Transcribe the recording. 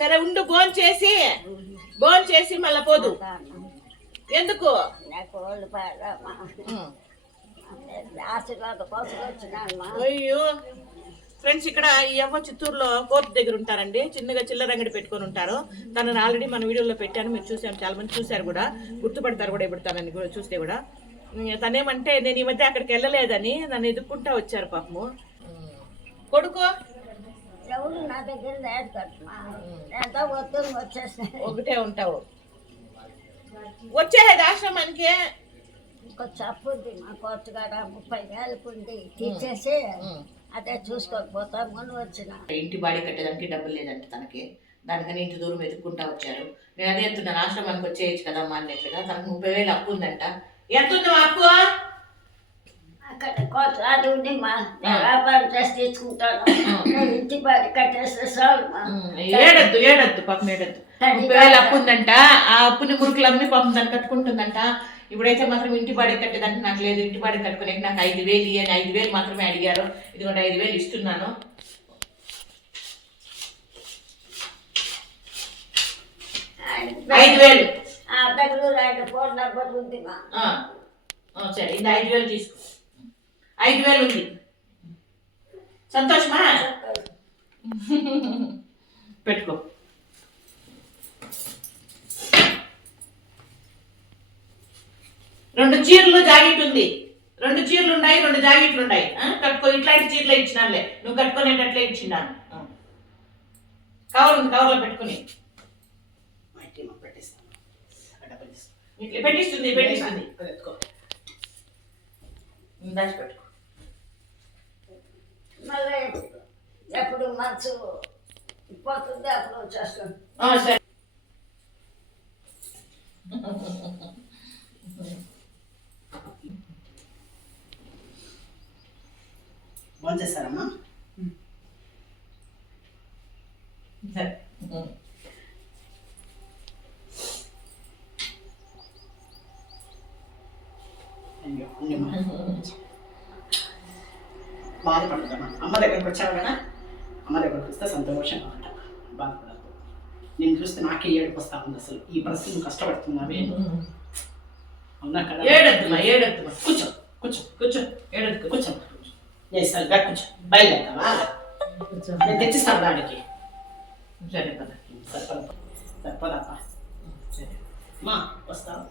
సరే ఉండు, భోన్ చేసి మళ్ళా పోదు. ఎందుకు? అయ్యో ఫ్రెండ్స్, ఇక్కడ ఈ అవ్వ చిత్తూరులో కోర్టు దగ్గర ఉంటారండి. చిన్నగా చిల్లర అంగడి పెట్టుకొని ఉంటారు. తనని ఆల్రెడీ మన వీడియోలో పెట్టాను, మీరు చూసాము, చాలా మంది చూశారు కూడా, గుర్తుపడతారు కూడా ఇప్పుడు తనని కూడా చూస్తే కూడా. తనేమంటే నేను ఈ మధ్య అక్కడికి వెళ్ళలేదని నన్ను ఎదుక్కుంటా వచ్చారు పాపము. కొడుకు నా దగ్గర ఒకటే ఉంటావు, వచ్చేది ఆశ్రమానికి. కొంచెం అప్పు ఉంది మా కోర్టుగాడ, 30,000 ఉంది, తీసేసి అదే చూసుకోకపోతామని వచ్చిన. ఇంటి బాడీ కట్టేదానికి డబ్బులు లేదంట తనకి, దానికని ఇంటి దూరం వెతుక్కుంటా వచ్చారు. నేను అదే ఎత్తున్నాను, ఆశ్రమానికి వచ్చేయచ్చు కదా అమ్మా అన్నట్లుగా. తనకు 30,000 అప్పు ఉందంట. ఎంత ఉంది అప్పు? అక్కడ కోర్టు అది ఉంది మా, వ్యాపారం చేసి తెచ్చుకుంటాను, ఇంటి బాడీ కట్టేస్తే చాలు. ఏడద్దు పాపం, ఏడద్దు. 30,000 అప్పు ఉందంట. ఆ అప్పుని మురుకులు అమ్మి పాపం దాన్ని కట్టుకుంటుందంట. ఇప్పుడైతే మాత్రం ఇంటి బాడీ కట్టేదానికి నాకు లేదు, ఇంటి బాడీ కట్టుకునే నాకు 5,000 ఇవ్వని, 5,000 మాత్రమే అడిగారు. ఇదిగోండి 5,000 ఇస్తున్నాను. సరే ఇది 5,000 తీసుకో. 5,000 ఉంది. సంతోషమా? పెట్టుకో. రెండు చీరలు జాకెట్ ఉంది, 2 చీరలు ఉన్నాయి, 2 జాకెట్లు ఉన్నాయి. కట్టుకో. ఇట్లాంటి చీరలు ఇచ్చినానులే, నువ్వు కట్టుకునేటట్లే ఇచ్చినాను. కవర్లో పెట్టుకుని పెట్టిస్తుంది దాచిపెట్టుకో. మళ్ళీ ఎప్పుడు మనసు పోతుంది అప్పుడు వచ్చేస్తాను. సరే భోంచేస్తారమ్మా? సరే బాధపడదమ్మా. అమ్మ దగ్గరకు వచ్చావు కదా, అమ్మ దగ్గరకు వస్తే సంతోషంగా ఉంటా, బాధపడద్దు. నేను చూస్తే నాకే ఏడుపు వస్తా ఉంది. అసలు ఈ పరిస్థితి నువ్వు కష్టపడుతున్నావే. అవునా కదా? ఏడద్దుమా. కూర్చో కూర్చో, ఏడద్దు, కూర్చో. చేస్తాను, కూర్చో. బయలుదేరుతావా? నేను తెచ్చిస్తాను దానికి. సరే పద. సరిపదప్ప. సరే మా వస్తావు.